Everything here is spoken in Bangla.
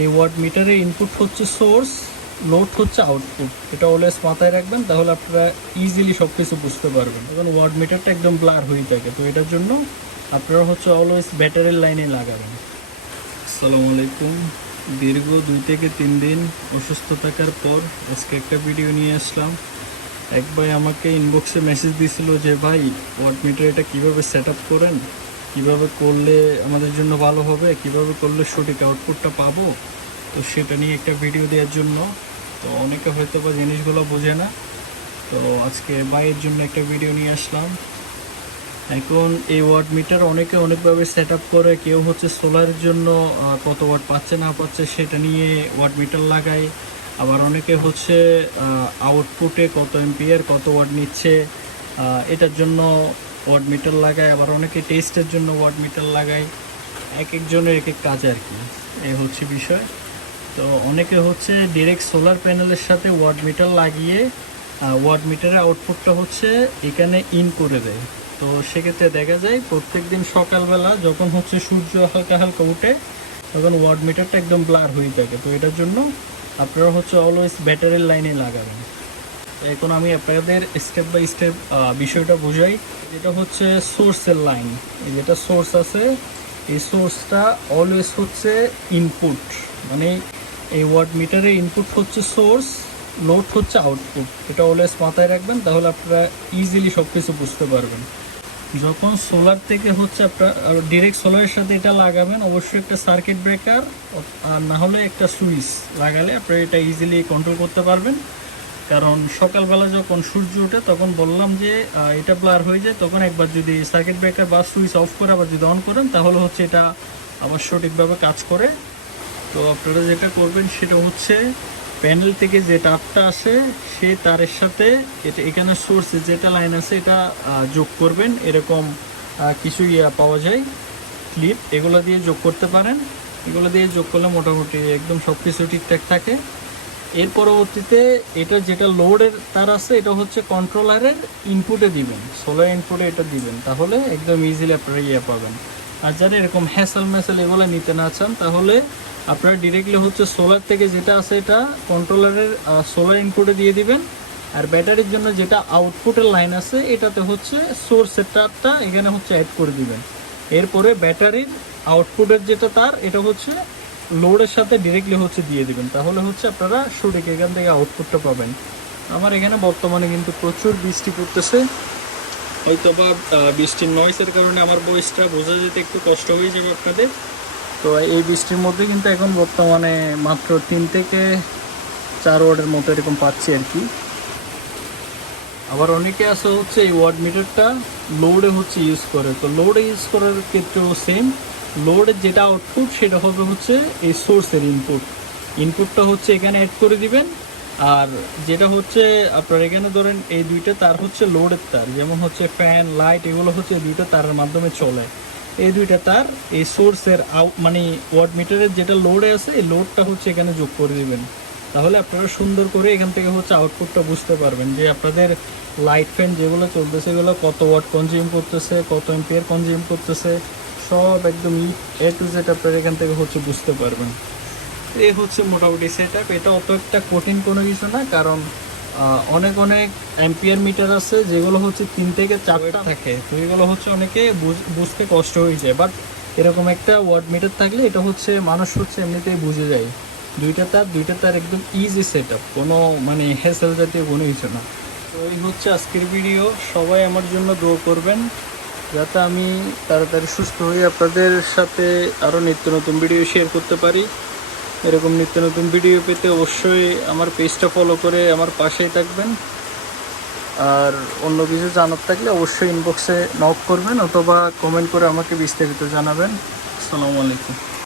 এই ওয়াট মিটারের ইনপুট হচ্ছে সোর্স, লোড হচ্ছে আউটপুট। এটা অলওয়েজ মাথায় রাখবেন, তাহলে আপনারা ইজিলি সব কিছু বুঝতে পারবেন। এখন ওয়াট মিটারটা একদম ব্লার হয়ে থাকে, তো এটার জন্য আপনারা হচ্ছে অলওয়েজ ব্যাটারির লাইনে লাগাবেন। আসসালামু আলাইকুম। দীর্ঘ 2 থেকে 3 দিন অসুস্থ থাকার পর আজকে একটা ভিডিও নিয়ে আসলাম। এক ভাই আমাকে ইনবক্সে মেসেজ দিয়েছিল যে ভাই ওয়াট মিটার এটা কীভাবে সেট আপ করেন, কীভাবে করলে আমাদের জন্য ভালো হবে, কিভাবে করলে সঠিক আউটপুটটা পাবো। তো সেটা নিয়ে একটা ভিডিও দেওয়ার জন্য। তো অনেকে হয়তো বা জিনিসগুলো বোঝে না, তো আজকে ভাইয়ের জন্য একটা ভিডিও নিয়ে আসলাম। এখন এই ওয়াট মিটার অনেকে অনেকভাবে সেট আপ করে। কেউ হচ্ছে সোলারের জন্য কত ওয়াট পাচ্ছে না পাচ্ছে সেটা নিয়ে ওয়াট মিটার লাগায়। আবার অনেকে হচ্ছে আউটপুটে কত এম্পিয়ার কত ওয়াট নিচ্ছে এটার জন্য ওয়াট মিটার লাগায়। আবার অনেকে টেস্টের জন্য ওয়াট মিটার লাগায়। এক একজনের এক এক কাজ আর কি, এই হচ্ছে বিষয়। তো অনেকে হচ্ছে ডিরেক্ট সোলার প্যানেলের সাথে ওয়াট মিটার লাগিয়ে ওয়াট মিটারের আউটপুটটা হচ্ছে এখানে ইন করে দেয়। তো সেক্ষেত্রে দেখা যায় প্রত্যেক দিন সকালবেলা যখন হচ্ছে সূর্য হালকা হালকা উঠে তখন ওয়াট মিটারটা একদম ব্লার হয়ে থাকে। তো এটার জন্য আপনারা হচ্ছে অলওয়েজ ব্যাটারির লাইনে লাগাবেন। এখন আমি আপনাদের স্টেপ বাই স্টেপ বিষয়টা বোঝাই। যেটা হচ্ছে সোর্সের লাইন, যেটা সোর্স আছে এই সোর্সটা অলওয়েজ হচ্ছে ইনপুট, মানে এই ওয়াট মিটারের ইনপুট হচ্ছে সোর্স, লোড হচ্ছে আউটপুট। এটা অলওয়েজ মাথায় রাখবেন, তাহলে আপনারা ইজিলি সব কিছু বুঝতে পারবেন। যখন সোলার থেকে হচ্ছে আপনার ডিরেক্ট সোলারের সাথে এটা লাগাবেন, অবশ্যই একটা সার্কিট ব্রেকার আর না হলে একটা সুইচ লাগালে আপনারা এটা ইজিলি কন্ট্রোল করতে পারবেন। কারণ সকালবেলা যখন সূর্য ওঠে তখন বললাম যে এটা ব্লার হয়ে যায়, তখন একবার যদি সার্কিট ব্রেকার বা সুইচ অফ করে আবার যদি অন করেন তাহলে হচ্ছে এটা আবার সঠিকভাবে কাজ করে। তো আপনারা যেটা করবেন সেটা হচ্ছে প্যানেল থেকে যে তারটা আসে সেই তারের সাথে এটা এখানে সোর্সে যেটা লাইন আছে এটা যোগ করবেন। এরকম কিছু পাওয়া যায় ক্লিপ, এগুলো দিয়ে যোগ করতে পারেন। এগুলো দিয়ে যোগ করলে মোটামুটি একদম সব কিছু ঠিকঠাক থাকে। এর পরবর্তীতে এটা যেটা লোডের তার আছে এটা হচ্ছে কন্ট্রোলারের ইনপুটে দিবেন, সোলার ইনপুটে এটা দিবেন, তাহলে একদম ইজিলি আপনারা পাবেন। আর যারা এরকম হ্যাসেল ম্যাসেল এগুলো নিতে না চান তাহলে আপনারা ডিরেক্টলি হচ্ছে সোলার থেকে যেটা আছে এটা কন্ট্রোলারের সোলার ইনপুটে দিয়ে দিবেন। আর ব্যাটারির জন্য যেটা আউটপুটের লাইন আছে এটাতে হচ্ছে সোর্সের তারটা এখানে হচ্ছে অ্যাড করে দিবেন। এরপরে ব্যাটারির আউটপুটের যেটা তার এটা হচ্ছে লোডের সাথে ডিরেক্টলি হচ্ছে দিয়ে দিবেন, তাহলে হচ্ছে আপনারা সঠিক এখান থেকে আউটপুটটা পাবেন। আমার এখানে বর্তমানে কিন্তু প্রচুর বৃষ্টি পড়তেছে, হয়তো বা বৃষ্টির নয়েসের কারণে আমার ভয়েসটা বোঝা যেতে একটু কষ্ট হয়ে যাবে আপনাদের। তো এই বৃষ্টির মধ্যে কিন্তু এখন বর্তমানে মাত্র 3 থেকে 4 ওয়াটের মতো এরকম পাচ্ছি আর কি। আবার অনেকে আছে হচ্ছে এই ওয়াট মিটারটা লোডে হচ্ছে ইউজ করে। তো লোডে ইউজ করার ক্ষেত্রেও সেম, লোডের যেটা আউটপুট সেটা হবে হচ্ছে এই সোর্সের ইনপুট। ইনপুটটা হচ্ছে এখানে অ্যাড করে দিবেন। আর যেটা হচ্ছে আপনার এখানে ধরেন এই দুইটা তার হচ্ছে লোডের তার, যেমন হচ্ছে ফ্যান লাইট এগুলো হচ্ছে দুইটা তারের মাধ্যমে চলে। এই দুইটা তার এই সোর্সের মানে ওয়াট মিটারের যেটা লোডে আছে এই লোডটা হচ্ছে এখানে যোগ করে দিবেন। তাহলে আপনারা সুন্দর করে এখান থেকে হচ্ছে আউটপুটটা বুঝতে পারবেন যে আপনাদের লাইট ফ্যান যেগুলো চলতেছে এগুলো কত ওয়াট কনজিউম করতেছে, কত এম্পিয়ার কনজিউম করতেছে, সব একদম এ টু জেড আপনারা এখান থেকে হচ্ছে বুঝতে পারবেন। এই হচ্ছে মোটামুটি সেট আপ। এটা অত একটা কঠিন কোনো কিছু না, কারণ অনেক অনেক অ্যাম্পিয়ার মিটার আছে যেগুলো হচ্ছে 3 থেকে 4টা থাকে। তো এগুলো হচ্ছে অনেকে বুঝতে কষ্ট হয়ে যায়, বাট এরকম একটা ওয়াট মিটার থাকলে এটা হচ্ছে মানুষ হচ্ছে এমনিতেই বুঝে যায়। দুইটা তার একদম ইজি সেট আপ, কোনো মানে হ্যাসেল জাতীয় কোনো কিছু না। তো এই হচ্ছে আজকের ভিডিও। সবাই আমার জন্য দোয়া করবেন যাতে আমি তাড়াতাড়ি সুস্থ হয়ে আপনাদের সাথে আরও নিত্য নতুন ভিডিও শেয়ার করতে পারি। এরকম নিত্য নতুন ভিডিও পেতে অবশ্যই আমার পেজটা ফলো করে আমার পাশেই থাকবেন। আর অন্য কিছু জানার থাকলে অবশ্যই ইনবক্সে নক করবেন অথবা কমেন্ট করে আমাকে বিস্তারিত জানাবেন। আসসালামু আলাইকুম।